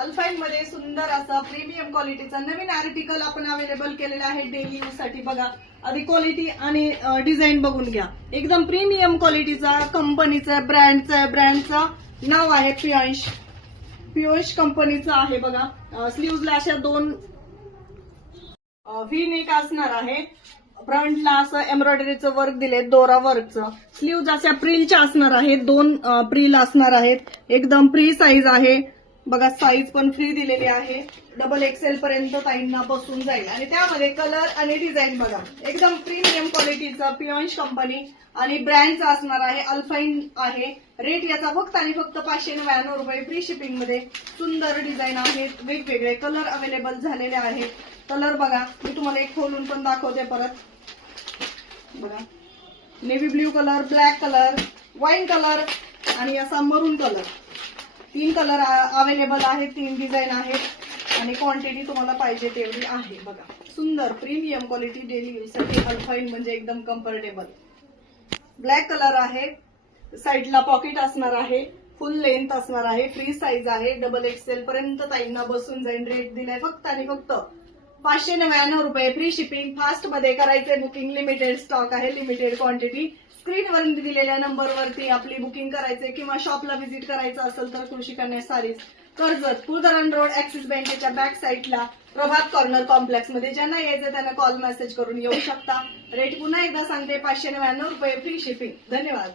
अल्फाईन मध्ये सुंदर असं प्रीमियम क्वालिटीचा नवीन आर्टिकल आपण अवेलेबल केलेला आहे डेली यूज साठी. बघा आधी क्वालिटी आणि डिझाईन बघून घ्या. एकदम प्रीमियम क्वालिटीचा कंपनीचा ब्रँडचं नाव आहे पियुष कंपनीचं आहे. बघा स्लीव्हजला अशा दोन व्ही नेक असणार आहे. फ्रंटला असं एम्ब्रॉयडरीचं वर्क दिले, दोरा वर्कचं. स्लीव्ज अशा प्रिलच्या असणार आहेत, दोन प्रिल असणार आहेत. एकदम फ्री साईज आहे. बघा साईज पण फ्री दिलेली आहे. डबल एक्सेल पर्यंत ताईंना बसून जाईल. आणि त्यामध्ये कलर आणि डिझाईन बघा एकदम प्रीमियम क्वालिटीचा पियुष कंपनी आणि ब्रँडचा असणार आहे. अल्फाईन आहे. रेट याचा फक्त आणि फक्त 599 रुपये फ्री शिपिंग मध्ये. सुंदर डिझाईन आहेत, वेगवेगळे कलर अवेलेबल झालेले आहेत. कलर बघा मी तुम्हाला एक खोलून पण दाखवते परत. बघा navy blue colour, black colour, wine colour आणि असा मरून कलर. 3 कलर अवेलेबल आहेत, 3 डिझाईन आहेत आणि क्वांटिटी तुम्हाला पाहिजे तेवढी आहे. बघा सुंदर प्रीमियम क्वालिटी डेली यूज साठी अल्फाईन म्हणजे एकदम कम्फर्टेबल. ब्लॅक कलर आहे. साईडला पॉकेट असणार आहे. फुल लेंथ असणार आहे. फ्री साईज आहे. डबल एक्सेल पर्यंत ताईंना बसून जाईल. रेट दिलाय फक्त आणि फक्त 599 रुपये फ्री शिपिंग. फास्ट मध्ये करायचे बुकिंग. लिमिटेड स्टॉक आहे, लिमिटेड क्वांटिटी. स्क्रीनवर दिलेल्या नंबरवरती आपली बुकिंग करायचे किंवा शॉपला व्हिजिट करायचं असेल तर Krushi Kanya sarees, Karjat, Kuldharan road, Axis बँकेच्या बॅक साईडला प्रभात कॉर्नर कॉम्प्लेक्स मध्ये. ज्यांना यायचं त्यांना कॉल मेसेज करून येऊ शकता. रेट पुन्हा एकदा सांगते 599 रुपये फ्री शिपिंग. धन्यवाद.